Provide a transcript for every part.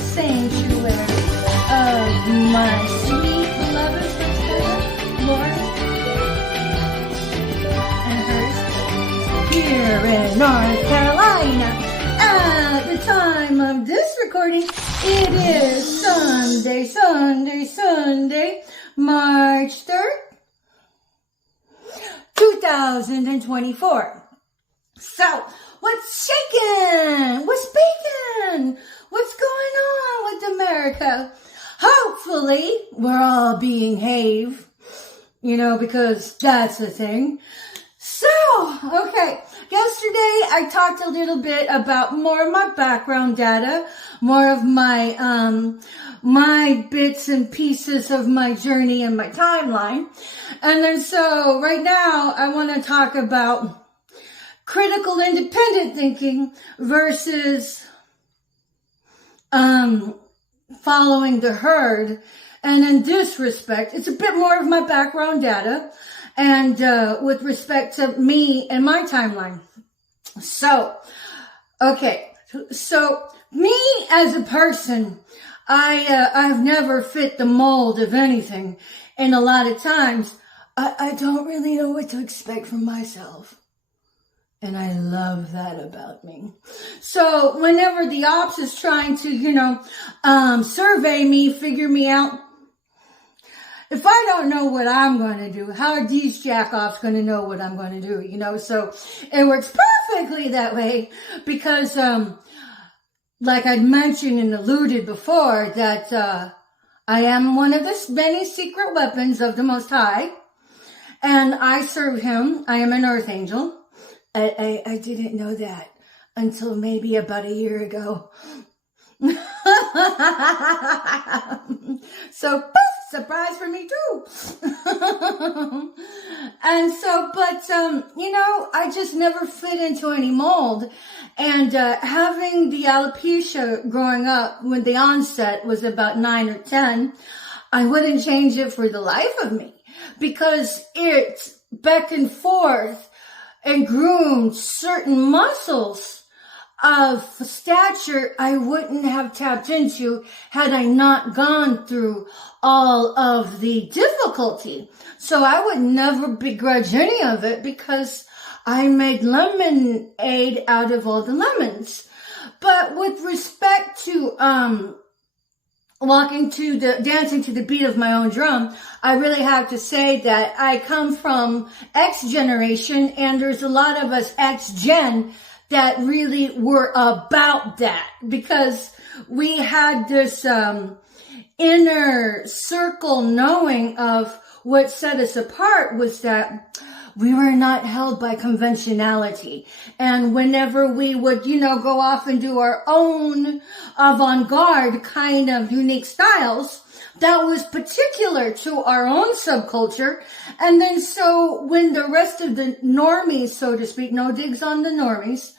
sanctuary of my sweet beloved sister, Laura, and hers, here in North Carolina. At the time of this recording, it is Sunday, March 3rd, 2024. So, what's shaking? What's baking? What's going on with America? Hopefully, we're all behave, because that's the thing. So, okay, yesterday I talked a little bit about more of my background data, more of my, my bits and pieces of my journey and my timeline. And then so right now I want to talk about critical independent thinking versus, following the herd. And in this respect, it's a bit more of my background data and, with respect to me and my timeline. So, okay. So me as a person, I've never fit the mold of anything. And a lot of times I don't really know what to expect from myself. And I love that about me. So whenever the ops is trying to, survey me, figure me out, if I don't know what I'm going to do, how are these jack-offs going to know what I'm going to do, So it works perfectly that way because, like I'd mentioned and alluded before, that I am one of the many secret weapons of the Most High, and I serve Him. I am an Earth Angel. I didn't know that until maybe about a year ago. So, poof, surprise for me too. And so, but, I just never fit into any mold. And, having the alopecia growing up when the onset was about 9 or 10, I wouldn't change it for the life of me because it back and forth and groomed certain muscles of stature I wouldn't have tapped into had I not gone through all of the difficulty. So I would never begrudge any of it because I made lemonade out of all the lemons. But with respect to dancing to the beat of my own drum, I really have to say that I come from X generation, and there's a lot of us X gen that really were about that because we had this inner circle knowing of what set us apart was that we were not held by conventionality. And whenever we would, go off and do our own avant-garde kind of unique styles, that was particular to our own subculture. And then so when the rest of the normies, so to speak, no digs on the normies,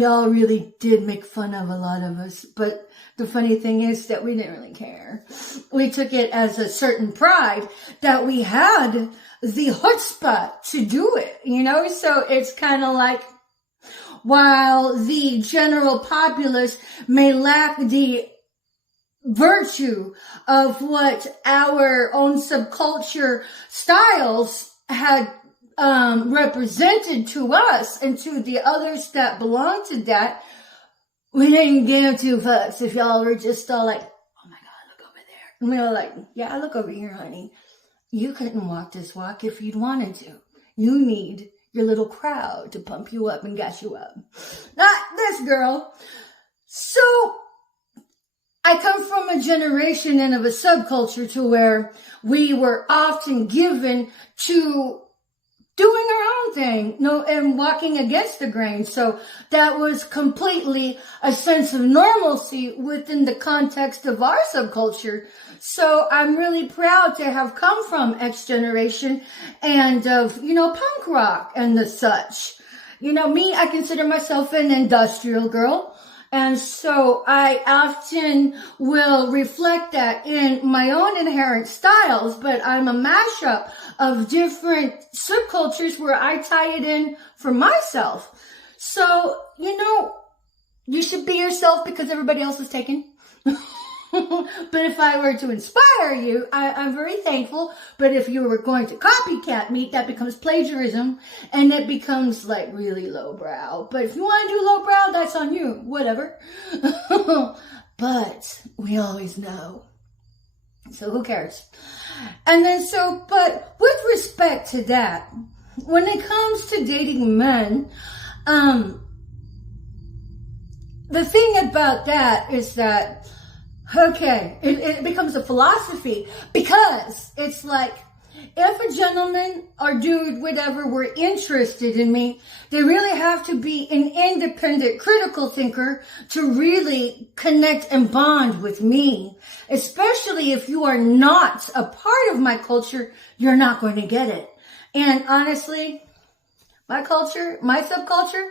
y'all really did make fun of a lot of us. But the funny thing is that we didn't really care. We took it as a certain pride that we had the chutzpah to do it, So it's kind of like, while the general populace may lack the virtue of what our own subculture styles had represented to us and to the others that belong to that, we didn't give two fucks if y'all were just all like, oh my God, look over there. And we were like, yeah, look over here, honey. You couldn't walk this walk if you'd wanted to. You need your little crowd to pump you up and gas you up. Not this girl. So I come from a generation and of a subculture to where we were often given to doing our own thing, and walking against the grain. So that was completely a sense of normalcy within the context of our subculture. So I'm really proud to have come from X generation and of, punk rock and the such. Me, I consider myself an industrial girl. And so I often will reflect that in my own inherent styles, but I'm a mashup of different subcultures where I tie it in for myself. So, You should be yourself because everybody else is taken. But if I were to inspire you, I'm very thankful. But if you were going to copycat me, that becomes plagiarism, and it becomes like really lowbrow. But if you want to do lowbrow, that's on you. Whatever. But we always know. So who cares? And then but with respect to that, when it comes to dating men, the thing about that is that, okay, it becomes a philosophy, because it's like, if a gentleman or dude, whatever, were interested in me, they really have to be an independent, critical thinker to really connect and bond with me. Especially if you are not a part of my culture, you're not going to get it. And honestly, my culture, my subculture,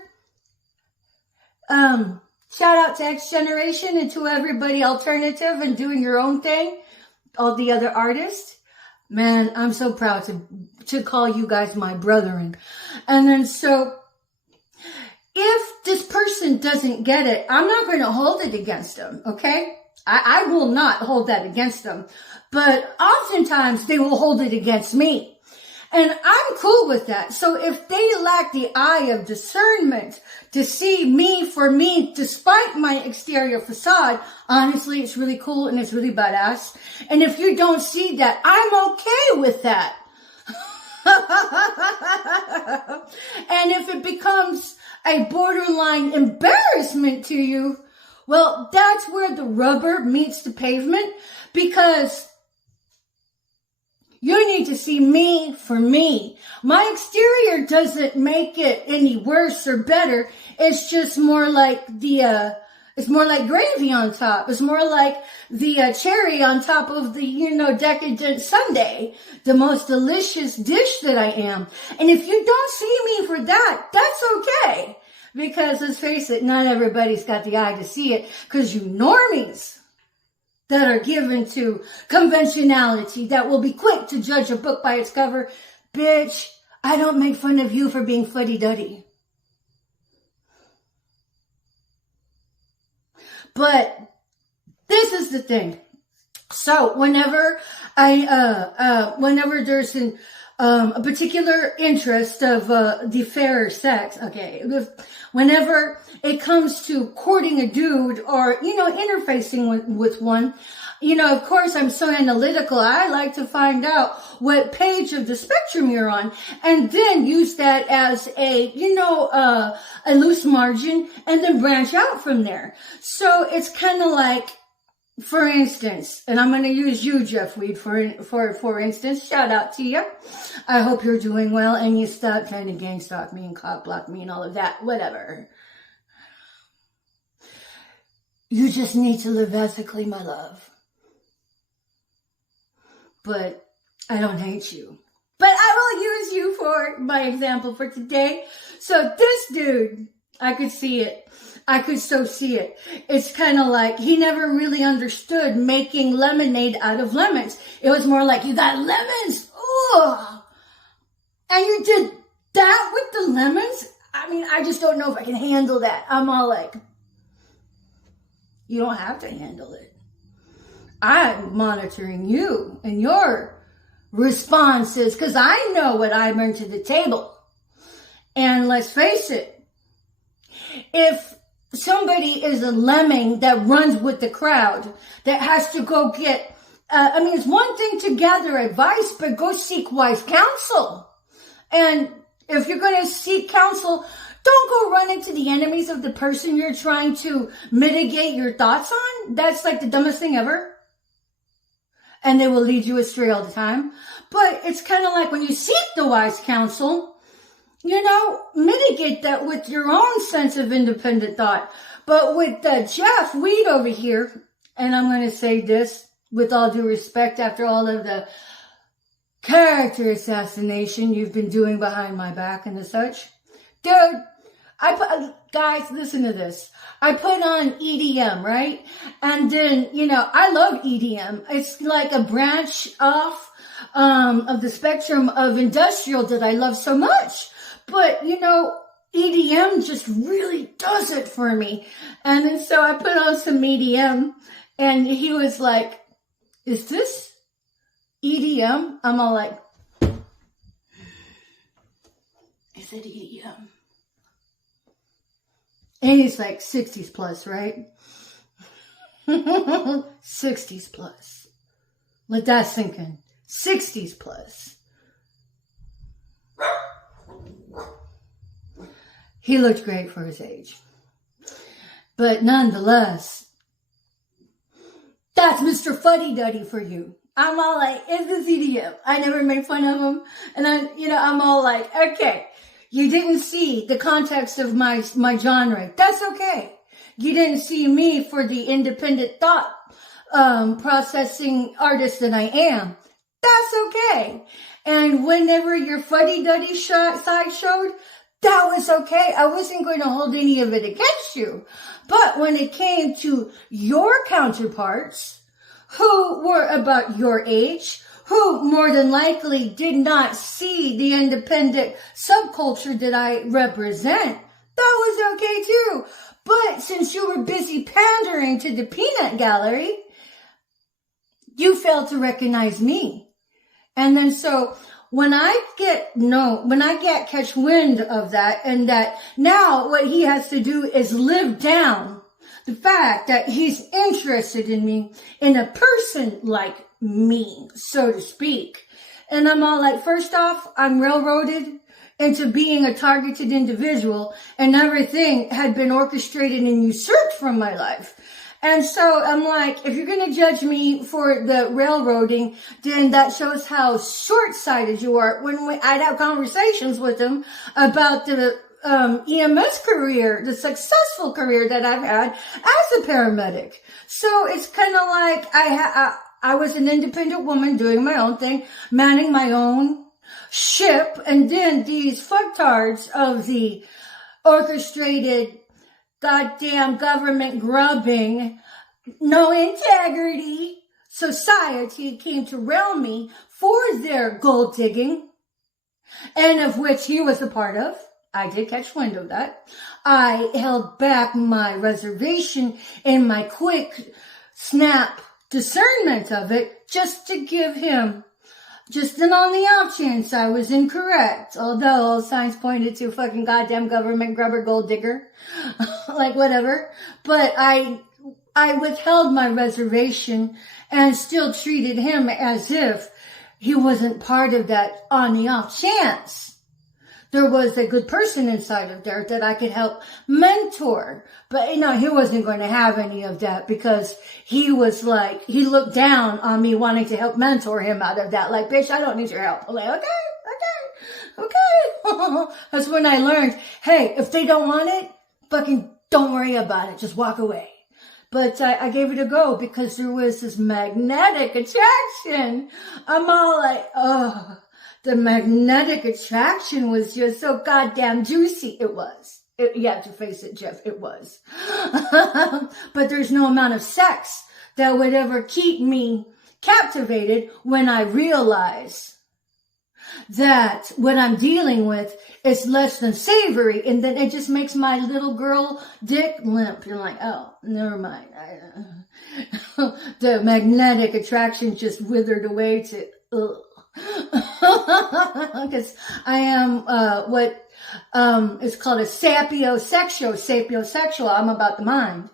shout out to X Generation and to everybody alternative and doing your own thing, all the other artists. Man, I'm so proud to call you guys my brethren. And then if this person doesn't get it, I'm not going to hold it against them, okay? I will not hold that against them. But oftentimes they will hold it against me. And I'm cool with that. So if they lack the eye of discernment to see me for me, despite my exterior facade, honestly, it's really cool and it's really badass. And if you don't see that, I'm okay with that. And if it becomes a borderline embarrassment to you, well, that's where the rubber meets the pavement, because you need to see me for me. My exterior doesn't make it any worse or better. It's just more like it's more like gravy on top. It's more like the cherry on top of the, decadent sundae. The most delicious dish that I am. And if you don't see me for that, that's okay. Because let's face it, not everybody's got the eye to see it. Because you normies that are given to conventionality, that will be quick to judge a book by its cover. Bitch, I don't make fun of you for being fuddy-duddy. But this is the thing. So whenever whenever there's a particular interest of the fairer sex, okay, whenever it comes to courting a dude or, interfacing with one, of course, I'm so analytical. I like to find out what page of the spectrum you're on and then use that as a loose margin and then branch out from there. So it's kind of like, for instance, and I'm going to use you, Jeff Weed, for instance, shout out to you. I hope you're doing well and you stop trying to gang stalk me and cop block me and all of that, whatever. You just need to live ethically, my love. But I don't hate you. But I will use you for my example for today. So this dude, I could see it. I could so see it. It's kind of like he never really understood making lemonade out of lemons. It was more like, you got lemons? Ugh. And you did that with the lemons? I mean, I just don't know if I can handle that. I'm all like, you don't have to handle it. I'm monitoring you and your responses because I know what I bring to the table. And let's face it, if somebody is a lemming that runs with the crowd, that has to go get, it's one thing to gather advice, but go seek wise counsel. And if you're going to seek counsel, don't go run into the enemies of the person you're trying to mitigate your thoughts on. That's like the dumbest thing ever. And they will lead you astray all the time. But it's kind of like when you seek the wise counsel, mitigate that with your own sense of independent thought. But with Jeff Weed over here, and I'm going to say this with all due respect after all of the character assassination you've been doing behind my back and the such. Dude, guys, listen to this. I put on EDM, right? And then, I love EDM. It's like a branch off of the spectrum of industrial that I love so much. But, EDM just really does it for me. And then so I put on some EDM, and he was like, is this EDM? I'm all like, is it EDM? And he's like 60s plus, right? 60s plus. Let that sink in. 60s plus. He looked great for his age. But nonetheless, that's Mr. Fuddy Duddy for you. I'm all like, is this EDM? I never made fun of him. And I'm all like, okay, you didn't see the context of my genre. That's okay. You didn't see me for the independent thought processing artist that I am. That's okay. And whenever your Fuddy Duddy side showed, that was okay. I wasn't going to hold any of it against you. But when it came to your counterparts, who were about your age, who more than likely did not see the independent subculture that I represent, that was okay too. But since you were busy pandering to the peanut gallery, you failed to recognize me. And then so when I catch wind of that, and that now what he has to do is live down the fact that he's interested in me, in a person like me, so to speak. And I'm all like, first off, I'm railroaded into being a targeted individual, and everything had been orchestrated and usurped from my life. And so I'm like, if you're going to judge me for the railroading, then that shows how short-sighted you are. When I'd have conversations with him about the EMS career, the successful career that I've had as a paramedic. So it's kind of like I was an independent woman doing my own thing, manning my own ship, and then these fucktards of the orchestrated goddamn government grubbing, no integrity society came to rail me for their gold digging, and of which he was a part of. I did catch wind of that. I held back my reservation and my quick snap discernment of it just to give him, just on the off chance I was incorrect. Although all signs pointed to fucking goddamn government grubber gold digger. Like whatever. But I withheld my reservation and still treated him as if he wasn't part of that on the off chance there was a good person inside of there that I could help mentor. But, he wasn't going to have any of that, because he was like, he looked down on me wanting to help mentor him out of that. Like, bitch, I don't need your help. I'm like, okay. That's when I learned, hey, if they don't want it, fucking don't worry about it. Just walk away. But I gave it a go because there was this magnetic attraction. I'm all like, oh. The magnetic attraction was just so goddamn juicy. It was. You have to face it, Jeff. It was. But there's no amount of sex that would ever keep me captivated when I realize that what I'm dealing with is less than savory. And then it just makes my little girl dick limp. You're like, oh, never mind. The magnetic attraction just withered away to, ugh. Because I am what is called a sapiosexual. I'm about the mind,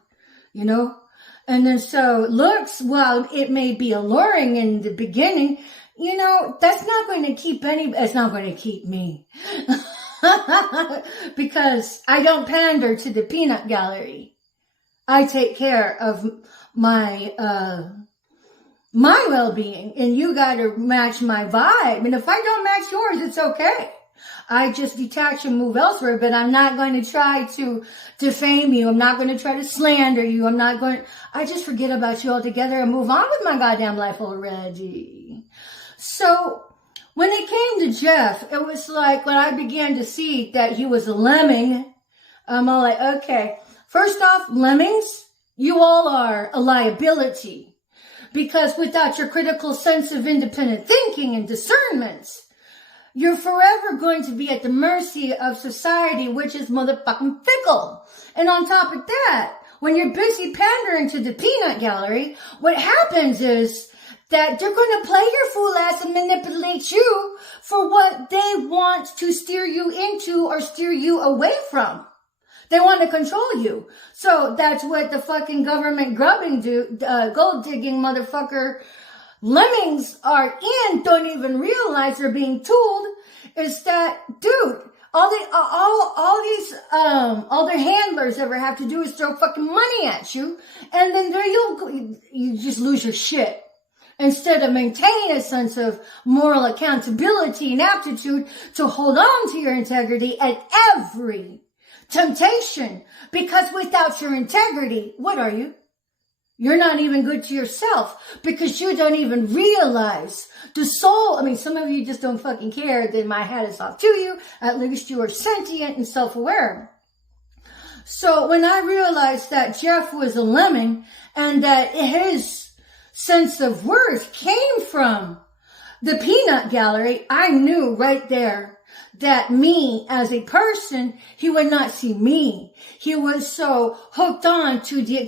and then so looks, while it may be alluring in the beginning, that's not going to keep it's not going to keep me. Because I don't pander to the peanut gallery. I take care of my well-being, and you gotta match my vibe. And if I don't match yours, it's okay. I just detach and move elsewhere, but I'm not going to try to defame you. I'm not going to try to slander you. I just forget about you altogether and move on with my goddamn life already. So when it came to Jeff, it was like when I began to see that he was a lemming, I'm all like, okay, first off, lemmings, you all are a liability. Because without your critical sense of independent thinking and discernment, you're forever going to be at the mercy of society, which is motherfucking fickle. And on top of that, when you're busy pandering to the peanut gallery, what happens is that they're going to play your fool ass and manipulate you for what they want to steer you into or steer you away from. They want to control you. So that's what the fucking government grubbing gold digging motherfucker lemmings are in, don't even realize they're being tooled, is that, dude, all their handlers ever have to do is throw fucking money at you, and then there you just lose your shit. Instead of maintaining a sense of moral accountability and aptitude to hold on to your integrity at every temptation. Because without your integrity, what are you? You're not even good to yourself because you don't even realize the soul. I mean, some of you just don't fucking care. Then my hat is off to you. At least you are sentient and self-aware. So when I realized that Jeff was a lemming and that his sense of worth came from the peanut gallery, I knew right there that me as a person, he would not see me. He was so hooked on to the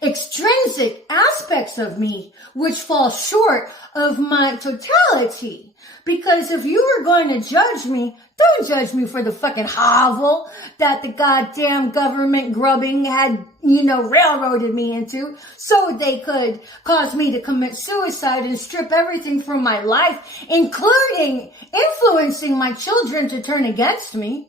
extrinsic aspects of me, which fall short of my totality. Because if you were going to judge me, don't judge me for the fucking hovel that the goddamn government grubbing had, railroaded me into so they could cause me to commit suicide and strip everything from my life, including influencing my children to turn against me.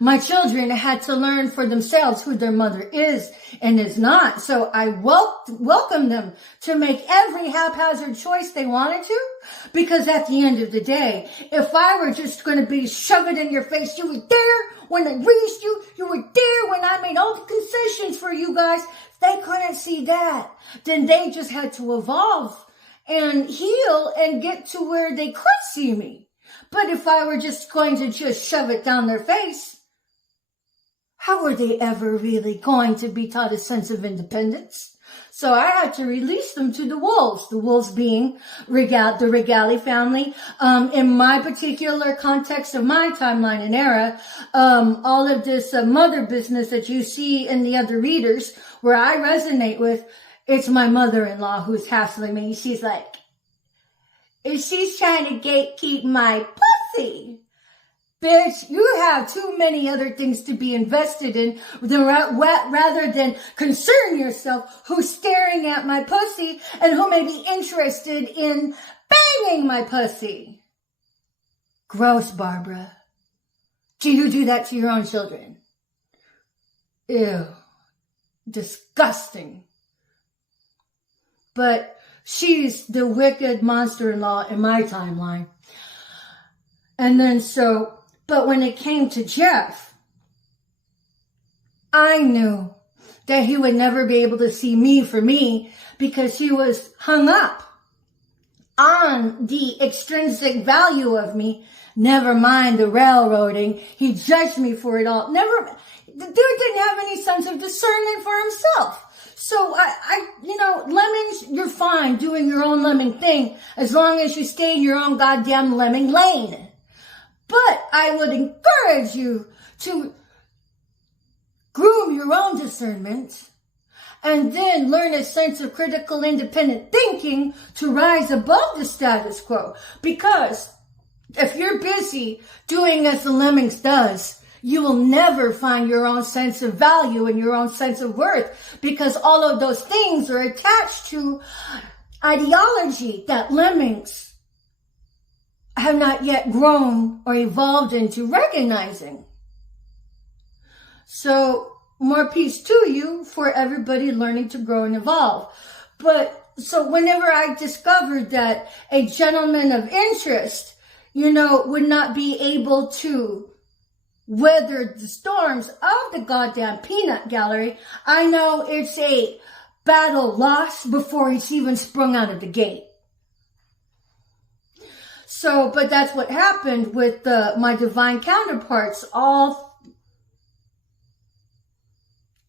My children had to learn for themselves who their mother is and is not. So I welcome them to make every haphazard choice they wanted to. Because at the end of the day, if I were just going to be shoved in your face, you were there when I raised you. You were there when I made all the concessions for you guys. If they couldn't see that, then they just had to evolve and heal and get to where they could see me. But if I were just going to just shove it down their face, how were they ever really going to be taught a sense of independence? So I had to release them to the wolves being the Regali family. In my particular context of my timeline and era, all of this mother business that you see in the other readers, where I resonate with, it's my mother-in-law who's hassling me. She's like, she's trying to gatekeep my pussy. Bitch, you have too many other things to be invested in rather than concern yourself who's staring at my pussy and who may be interested in banging my pussy. Gross, Barbara. Do you do that to your own children? Ew. Disgusting. But she's the wicked monster-in-law in my timeline. And then but when it came to Jeff, I knew that he would never be able to see me for me because he was hung up on the extrinsic value of me. Never mind the railroading. He judged me for it all. The dude didn't have any sense of discernment for himself. So lemmings, you're fine doing your own lemming thing as long as you stay in your own goddamn lemming lane. But I would encourage you to groom your own discernment and then learn a sense of critical independent thinking to rise above the status quo. Because if you're busy doing as the lemmings does, you will never find your own sense of value and your own sense of worth, because all of those things are attached to ideology that lemmings have not yet grown or evolved into recognizing. So more peace to you for everybody learning to grow and evolve. But so whenever I discovered that a gentleman of interest, would not be able to weather the storms of the goddamn peanut gallery, I know it's a battle lost before it's even sprung out of the gate. So, but that's what happened with my divine counterparts.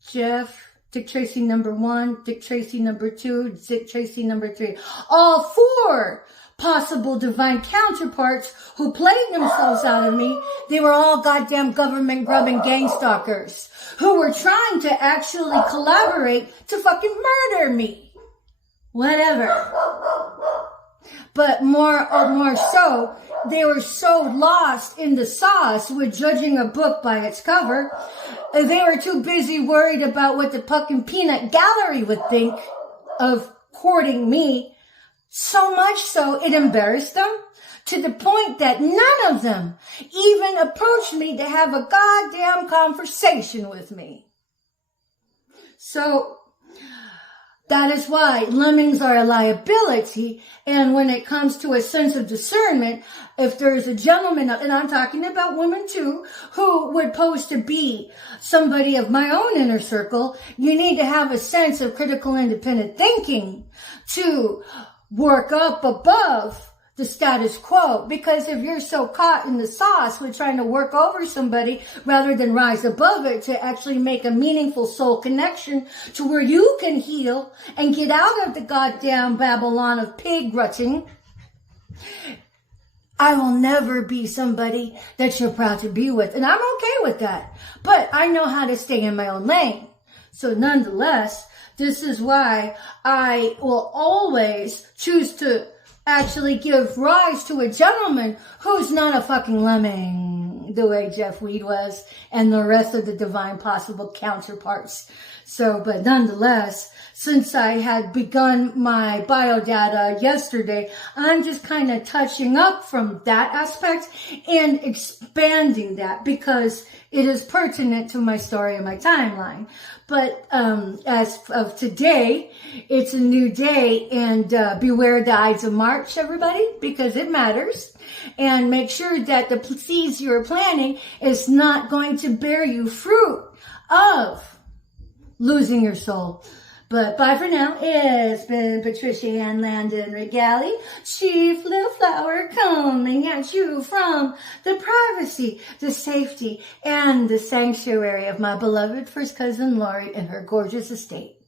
Jeff, Dick Tracy number 1, Dick Tracy number 2, Dick Tracy number 3. All 4 possible divine counterparts who played themselves out of me. They were all goddamn government grubbing gang stalkers who were trying to actually collaborate to fucking murder me. Whatever. But more so, they were so lost in the sauce with judging a book by its cover. They were too busy worried about what the fucking peanut gallery would think of courting me. So much so, it embarrassed them to the point that none of them even approached me to have a goddamn conversation with me. So, that is why lemmings are a liability. And when it comes to a sense of discernment, if there's a gentleman, and I'm talking about women too, who would pose to be somebody of my own inner circle, you need to have a sense of critical independent thinking to work up above the status quo. Because if you're so caught in the sauce with trying to work over somebody rather than rise above it to actually make a meaningful soul connection to where you can heal and get out of the goddamn Babylon of pig rutting, I will never be somebody that you're proud to be with. And I'm okay with that. But I know how to stay in my own lane. So nonetheless, this is why I will always choose to actually give rise to a gentleman who's not a fucking lemming, the way Jeff Weed was, and the rest of the divine possible counterparts. So, but nonetheless, since I had begun my biodata yesterday, I'm just kind of touching up from that aspect and expanding that because it is pertinent to my story and my timeline. But as of today, it's a new day, and beware the Ides of March, everybody, because it matters. And make sure that the seeds you're planting is not going to bear you fruit of losing your soul. But bye for now. It's been Patricia Ann Landon Regali, Chief Little Flower, coming at you from the privacy, the safety, and the sanctuary of my beloved first cousin Lori and her gorgeous estate.